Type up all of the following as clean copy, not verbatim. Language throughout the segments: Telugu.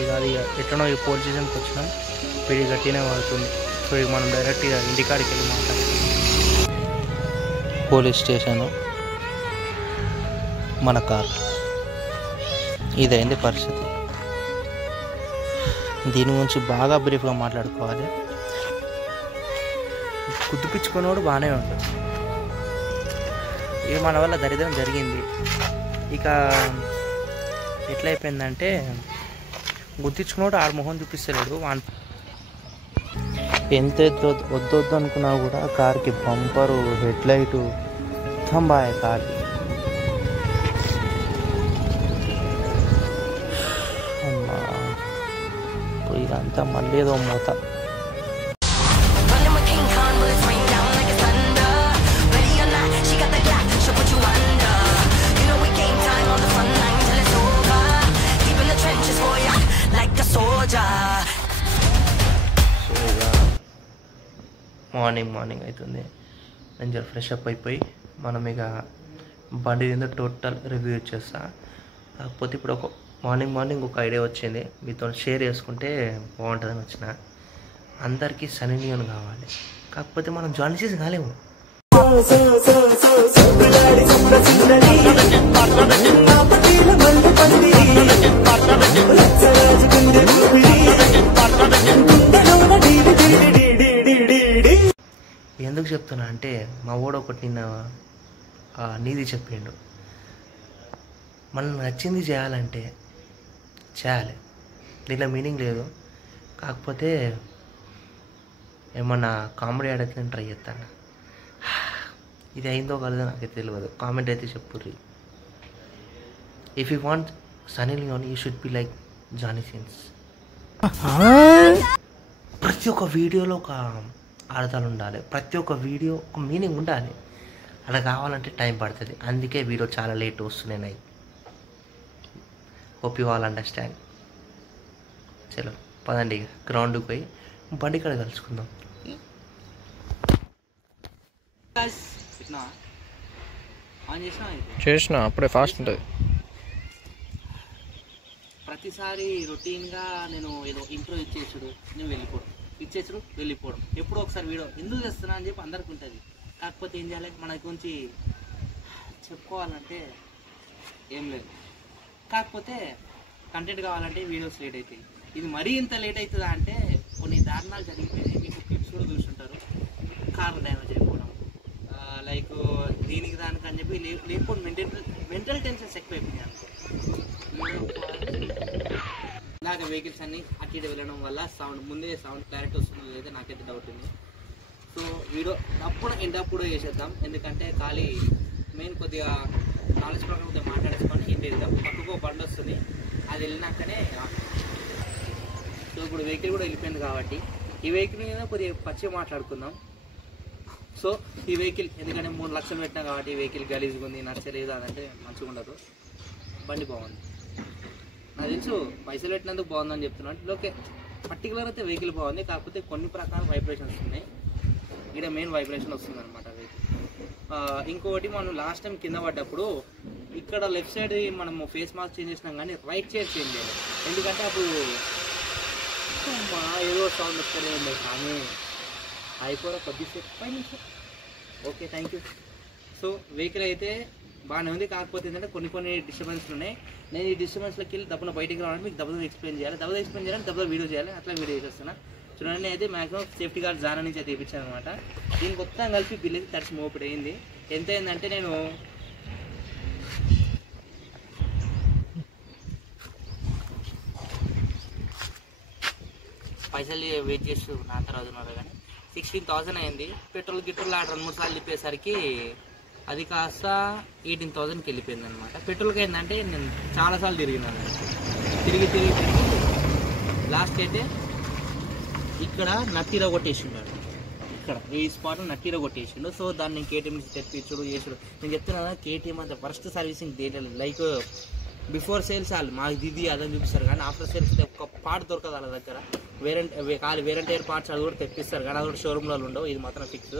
అది కాదు ఇక ఎట్లనో ఈ పోలీస్ స్టేషన్కి వచ్చినాం, వీడి గట్టినే పడుతుంది. సో ఇక మనం డైరెక్ట్గా ఇంటికాడికి వెళ్ళి మాట్లాడుతాం. పోలీస్ స్టేషను, మన కార్, ఇదైంది పరిస్థితి. దీని గురించి బాగా బ్రీఫ్గా మాట్లాడుకోవాలి. గుర్తుపించుకున్నవాడు బాగానే ఉంటుంది. ఇక మన వల్ల దరిద్రం జరిగింది. ఇక ఎట్లయిపోయిందంటే గుర్తించుకున్నాడు ఆడ మొహం చూపిస్తలేడు. ఎంత వద్దొద్దు అనుకున్నా కూడా కార్కి బంపరు, హెడ్ లైటు మొత్తం బాగా కార్కి. అమ్మా ఇదంతా మళ్ళీ ఏదో మూత. మార్నింగ్ అవుతుంది. నేను జర ఫ్రెష్ అప్ అయిపోయి మనం ఇక బండి మీద టోటల్ రివ్యూ ఇచ్చేస్తా. కాకపోతే ఇప్పుడు మార్నింగ్ ఒక ఐడియా వచ్చింది, మీతో షేర్ చేసుకుంటే బాగుంటుందని వచ్చిన. అందరికీ సన్నీ లియోన్ కావాలి, కాకపోతే మనం జాయిన్ కాలేము. ఎందుకు చెప్తున్నా అంటే మా వాడు ఒకటి నిన్న నీది చెప్పిండు, మనం నచ్చింది చేయాలంటే చేయాలి, దీంట్లో మీనింగ్ లేదు. కాకపోతే ఏమన్నా కామెడీ ఆడైతే నేను ట్రై చేస్తాను. ఇది అయిందో కలదో నాకు తెలియదు, కామెంట్ అయితే చెప్పుర్రి. If you want Sunny Leone you should be like Johnny Sins. ప్రతి ఒక్క వీడియోలో ఒక అర్థాలు ఉండాలి, ప్రతి ఒక్క వీడియో ఒక మీనింగ్ ఉండాలి. అలా కావాలంటే టైం పడుతుంది, అందుకే వీడియో చాలా లేట్ వస్తున్నాయి. Hope you all understand. చలో పదండి గ్రౌండ్కి పోయి బండి కాడ కలుసుకుందాం. చేసిన అప్పుడే ఫాస్ట్ ఉంటుంది. ప్రతిసారి రొటీన్గా నేను ఏదో ఇంట్రో ఇచ్చేసుడు, నేను వెళ్ళిపోవడం ఎప్పుడో ఒకసారి వీడియో ఎందుకు చేస్తున్నా అని చెప్పి అందరికి ఉంటుంది. కాకపోతే ఏం చేయాలి, మన గురించి చెప్పుకోవాలంటే ఏం లేదు. కాకపోతే కంటెంట్ కావాలంటే వీడియోస్ లేట్ అవుతాయి. ఇది మరీ ఇంత లేట్ అవుతుందా అంటే కొన్ని దారుణాలు జరిగిపోయినాయి. మీకు క్లిప్స్ కూడా చూసుంటారు. కార్లు డ్యామేజ్ అయిపోవడం, లైక్ దీనికి దానికి అని చెప్పి లేకపోతే మెంటల్ టెన్షన్స్ ఎక్కువైపోయినాయి అనుకో. ఇలాగ వెహికల్స్ అన్నీ అటు ఇటు వెళ్ళడం వల్ల ముందే సౌండ్ క్లారిటీ వస్తుందో లేదో నాకైతే డౌట్ ఉంది. సో వీడియో అప్పుడు చేసేద్దాం, ఎందుకంటే ఖాళీ మెయిన్ కొద్దిగా నాలెడ్జ్ ప్రకారం కొద్దిగా మాట్లాడేసుకొని ఇంటి వెళ్దాం. పక్కకు బండి వస్తుంది, అది వెళ్ళినాకనే. సో ఇప్పుడు వెహికల్ కూడా వెళ్ళిపోయింది కాబట్టి ఈ వెహికల్ మీద కొద్దిగా పచ్చిగా మాట్లాడుకుందాం. సో ఈ వెహికల్ ఎందుకంటే 3 లక్షలు పెట్టినా కాబట్టి ఈ వెహికల్ గలీజ్గా ఉంది, నచ్చలేదు అదంటే మంచిగా ఉండదు. బండి బాగుంది, నాకు తెలుసు పైసలు పెట్టినందుకు బాగుందని చెప్తున్నాను. ఓకే, పర్టికులర్ అయితే వెహికల్ బాగుంది, కాకపోతే కొన్ని ప్రకారం వైబ్రేషన్స్ ఉన్నాయి. ఇక్కడ మెయిన్ వైబ్రేషన్ వస్తుంది అనమాట వెహికల్. ఇంకొకటి మనం లాస్ట్ టైం కింద పడ్డప్పుడు ఇక్కడ లెఫ్ట్ సైడ్ మనము ఫేస్ మాస్క్ చేంజ్ చేసినాం కానీ రైట్ సైడ్ చేంజ్ చేయాలి. ఎందుకంటే అప్పుడు ఏదో సౌండ్ వస్తూనే ఉంది. కానీ అయిపోయిన కొద్దిసేపు 5 నిమిషం. Okay, thank you. So vehicle అయితే బాగానే ఉంది, కాకపోతే ఏంటంటే కొన్ని డిస్టర్బెన్స్లు ఉన్నాయి. నేను ఈ డిస్టర్బెన్స్లోకి వెళ్ళి దబ్బున బయటికి రావాలని మీకు దబ్బున ఎక్స్ప్లెయిన్ చేయాలి, దబ్బున వీడియో చేయాలి, అట్లా వీడియో చేస్తున్నా. చూడండి, అయితే మ్యాక్సిమం సేఫ్టీ గార్డ్ జానా నుంచి అయితే తెప్పించాను అనమాట. దీనికి మొత్తం కలిపి బిల్ అయితే 30 మోపిడి అయింది. ఎంత అయిందంటే నేను పైసలు వెయిట్ చేస్తూ నా తర్వాత ఉన్నారు కానీ 16,000 అయింది. పెట్రోల్ గిట్రోల్ 2-3 సార్లు తిప్పేసరికి అది కాస్త 18,000కి వెళ్ళిపోయింది అనమాట. పెట్రోల్కి ఏంటంటే నేను చాలాసార్లు తిరిగినాను, తిరిగి లాస్ట్ అయితే ఇక్కడ నట్టిలో కొట్టేసిండాడు. ఇక్కడ ఈ స్పాట్ నట్టిలో కొట్టేసిండు. సో దాన్ని కేటీఎం నుంచి తెప్పించుడు చేసుడు. నేను చెప్తున్నా కేటీఎం అంత first servicing detail like before sales వాళ్ళు మాకు దిది అదని చూపిస్తారు, కానీ ఆఫ్టర్ సేల్స్ ఒక పార్ట్ దొరకదు వాళ్ళ దగ్గర. వేరంటైర్ పార్ట్స్ అది కూడా తెప్పిస్తారు, కానీ అది కూడా షోరూమ్లో ఉండవు. ఇది మాత్రం ఫిక్స్.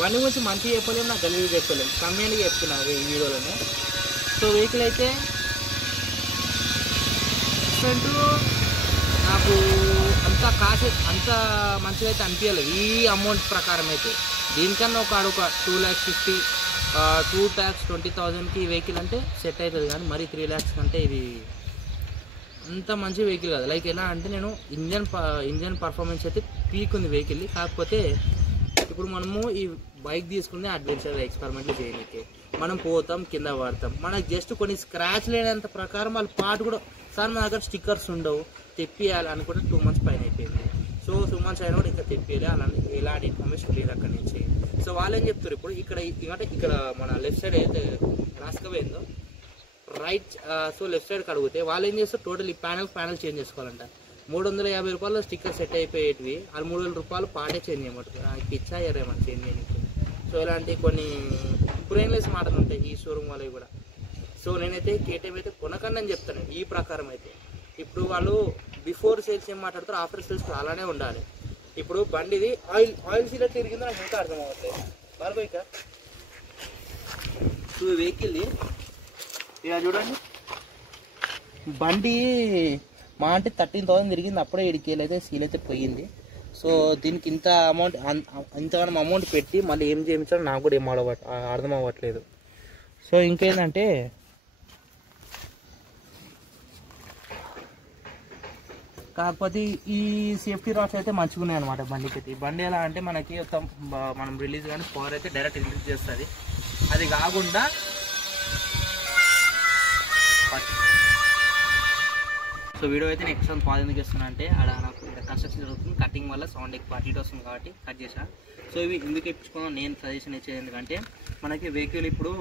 బండి గురించి మంచిగా చెప్పలేము, నాకు గలీజ్ చెప్పలేము, కమ్యూనిటీ చెప్తున్నాను ఈ వీడియోలోనే. సో వెహికల్ అయితే ఫ్రంట్ నాకు అంత మంచిగా అయితే అనిపించలేదు ఈ అమౌంట్ ప్రకారం అయితే. దీనికన్నా ఒక 2,50,000 2,20,000కి వెహికల్ అంటే సెట్ అవుతుంది, కానీ మరి 3 lakhs కంటే ఇది అంత మంచి వెహికల్ కాదు. లైక్ ఎలా అంటే నేను ఇంజన్ పర్ఫార్మెన్స్ అయితే పీక్ ఉంది వెహికల్. కాకపోతే ఇప్పుడు మనము ఈ బైక్ తీసుకునే అడ్వెంచర్ ఎక్స్పెరిమెంట్లు చేయడానికి మనం పోతాం, కింద పడతాం. మనకు జస్ట్ కొన్ని స్క్రాచ్ లేనంత ప్రకారం వాళ్ళ పార్ట్ కూడా సార్ మన దగ్గర స్టిక్కర్స్ ఉండవు తెప్పియాలి అనుకుంటే 2 months పైన అయిపోయింది. సో 2 months అయినా కూడా ఇంకా తెప్పియాలి, అలాంటి ఎలాంటి ఇన్ఫర్మేషన్ లేదు అక్కడి నుంచి. సో వాళ్ళు ఏం చెప్తారు ఇప్పుడు ఇక్కడ మన లెఫ్ట్ సైడ్ అయితే రాసుకపోయిందో రైట్, సో లెఫ్ట్ సైడ్కి అడిగితే వాళ్ళు ఏం చేస్తారు టోటల్ ఈ ప్యానల్ చేంజ్ చేసుకోవాలంట. 350 రూపాయలు స్టిక్కర్ సెట్ అయిపోయేటివి, అది 3,000 రూపాయలు పాటే చేంజ్ చేయమంటారు. పిచ్చా ఎర్రేమని చేంజ్ చేయడానికి. సో ఇలాంటి కొన్ని బ్రెయిన్లెస్ మాటలు ఉంటాయి ఈ షోరూమ్ వాళ్ళవి కూడా. సో నేనైతే కేటీఎం అయితే కొనకండి అని చెప్తాను ఈ ప్రకారం అయితే. ఇప్పుడు వాళ్ళు బిఫోర్ సేల్స్ ఏం మాట్లాడతారు, ఆఫ్టర్ సేల్స్ కూడా అలానే ఉండాలి. ఇప్పుడు బండిది ఆయిల్ సీలర్ తిరిగిందో నాకు ఇంకా అర్థం అవుతుంది. బాగా ఇక వెహికల్ది ఇలా చూడండి, బండి మా అంటే 13,000 తిరిగింది, అప్పుడే 7K అయితే సీల్ అయితే పోయింది. సో దీనికి ఇంతగానం అమౌంట్ పెట్టి మళ్ళీ ఏం చేయించాలో నాకు కూడా ఏం అర్థం అవ్వట్లేదు. సో ఇంకేంటంటే కాకపోతే ఈ సేఫ్టీ రాడ్స్ అయితే మంచిగా ఉన్నాయి అనమాట బండికి అయితే. ఈ బండి ఎలా అంటే మనకి మనం రిలీజ్ కానీ పవర్ అయితే డైరెక్ట్ రిలీజ్ చేస్తుంది. అది కాకుండా సో వీడియో అయితే నెక్స్ట్ పాజ్ ఎందుకు ఇస్తున్నా అంటే అక్కడ నాకు ఇక్కడ కన్స్ట్రక్షన్ జరుగుతుంది, కటింగ్ వల్ల సౌండ్ ఎక్కువ అటు ఇటు వస్తుంది కాబట్టి కట్ చేసా. సో ఇవి ఎందుకు ఇప్పించుకోవడం నేను సజెషన్ ఇచ్చేది ఎందుకంటే మనకి వెహికల్ ఇప్పుడు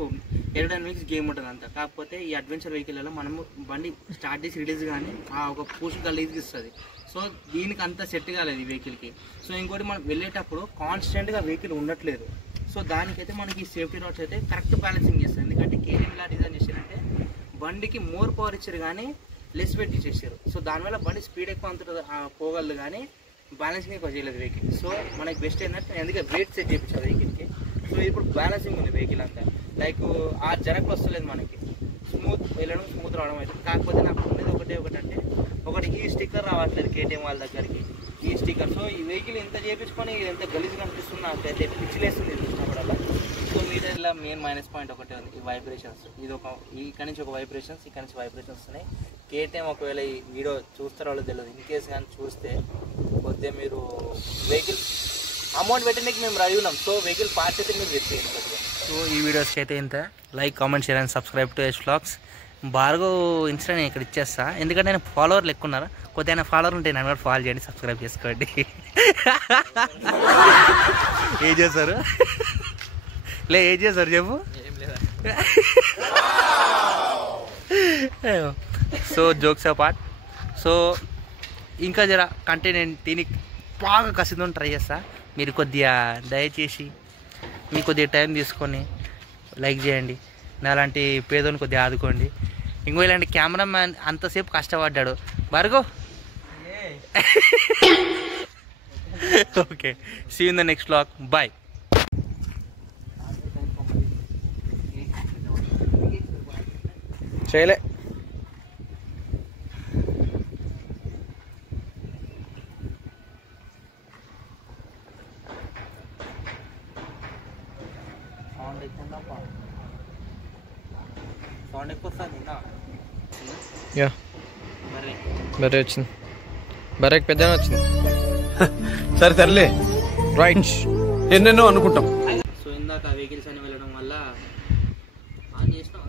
ఏరోడైనమిక్స్ గేమ్ ఉంటుంది అంత. కాకపోతే ఈ అడ్వెంచర్ వెహికల్లో మనము బండి స్టార్ట్ చేసి రిలీజ్ కానీ ఒక పుష్ గలీజ్కి ఇస్తుంది. సో దీనికి అంత సెట్ కాలేదు ఈ వెహికల్కి. సో ఇంకోటి మనం వెళ్ళేటప్పుడు కాన్స్టెంట్గా వెహికల్ ఉండట్లేదు. సో దానికైతే మనకి ఈ సేఫ్టీ రాడ్స్ అయితే కరెక్ట్ బ్యాలెన్సింగ్ చేస్తుంది. ఎందుకంటే కేటీఎం ఇలా డిజైన్ చేశారంటే బండికి మోర్ పవర్ ఇచ్చారు కానీ లెస్ వెయిట్ ఇచ్చేసారు. సో దానివల్ల బండి స్పీడ్ ఎక్కువ అంత పోగలదు కానీ బ్యాలెన్సింగ్ ఎక్కువ చేయలేదు వెహికల్. సో మనకి బెస్ట్ ఏంటంటే ఎందుకంటే వెయిట్ సెట్ చేయించారు వెహికల్కి. సో ఇప్పుడు బ్యాలెన్సింగ్ ఉంది వెహికల్ అంతా, లైక్ ఆ జరకు వస్తలేదు మనకి, స్మూత్ వెళ్ళడం స్మూత్ రావడం అవుతుంది. కాకపోతే నాకు ఉన్నది ఒకటంటే ఈ స్టిక్కర్ రావట్లేదు కేటీఎం వాళ్ళ దగ్గరికి, ఈ స్టిక్కర్. సో ఈ వెహికల్ ఎంత చేయించుకొని ఎంత గలీజ్గా అనిపిస్తుంది నాకైతే, పిచ్చిలేస్తుంది చూసినప్పుడల్లా. సో మీడియాలో మెయిన్ మైనస్ పాయింట్ ఒకటే ఉంది, ఈ వైబ్రేషన్స్. ఇది ఇక్కడ నుంచి ఒక వైబ్రేషన్స్, ఇక్కడ నుంచి వైబ్రేషన్స్ ఉన్నాయి. కేటీఎం ఒకవేళ ఈ వీడియో చూస్తారో వాళ్ళకి తెలియదు, ఇన్ కేసు కానీ చూస్తే కొద్దిగా మీరు వెహికల్ అమౌంట్ పెట్టడానికి మేము రెడీ ఉన్నాం. సో వెహికల్ పార్ట్స్ అయితే మీరు చెప్పేయండి కొద్దిగా. సో ఈ వీడియోస్కి అయితే ఇంత. Like, comment, share and subscribe to Yash vlogs. Bhargav Insta నేను ఇక్కడ ఇచ్చేస్తా, ఎందుకంటే నేను ఫాలోవర్లు ఎక్కువ ఉన్నారు. కొద్దిగా ఫాలోవర్ ఉంటే నన్ను కూడా ఫాలో చేయండి, సబ్స్క్రైబ్ చేసుకోండి. ఏం చేస్తారు ఏం చేస్తారు చెప్పు. So jokes apart. సో ఇంకా జర కంటెంట్ దీనికి బాగా కసితో ట్రై చేస్తా. మీరు కొద్దిగా దయచేసి మీకు కొద్దిగా టైం తీసుకొని లైక్ చేయండి, నాలాంటి పేదోని కొద్దిగా ఆదుకోండి. ఇంకో ఇలాంటి కెమెరామ్యాన్ అంతసేపు కష్టపడ్డాడు Bhargav. Okay, see you in the next vlog, bye. చేయలే సౌండ్ ఎక్కువ వస్తుంది. బరే వచ్చింది, బరేకి పెద్దనే వచ్చింది. సరే సర్లే, రైట్, ఎన్నెన్నో అనుకుంటాం. సో ఇందాక వెహికల్స్ అని వెళ్ళడం వల్ల ఆన్ చేసినా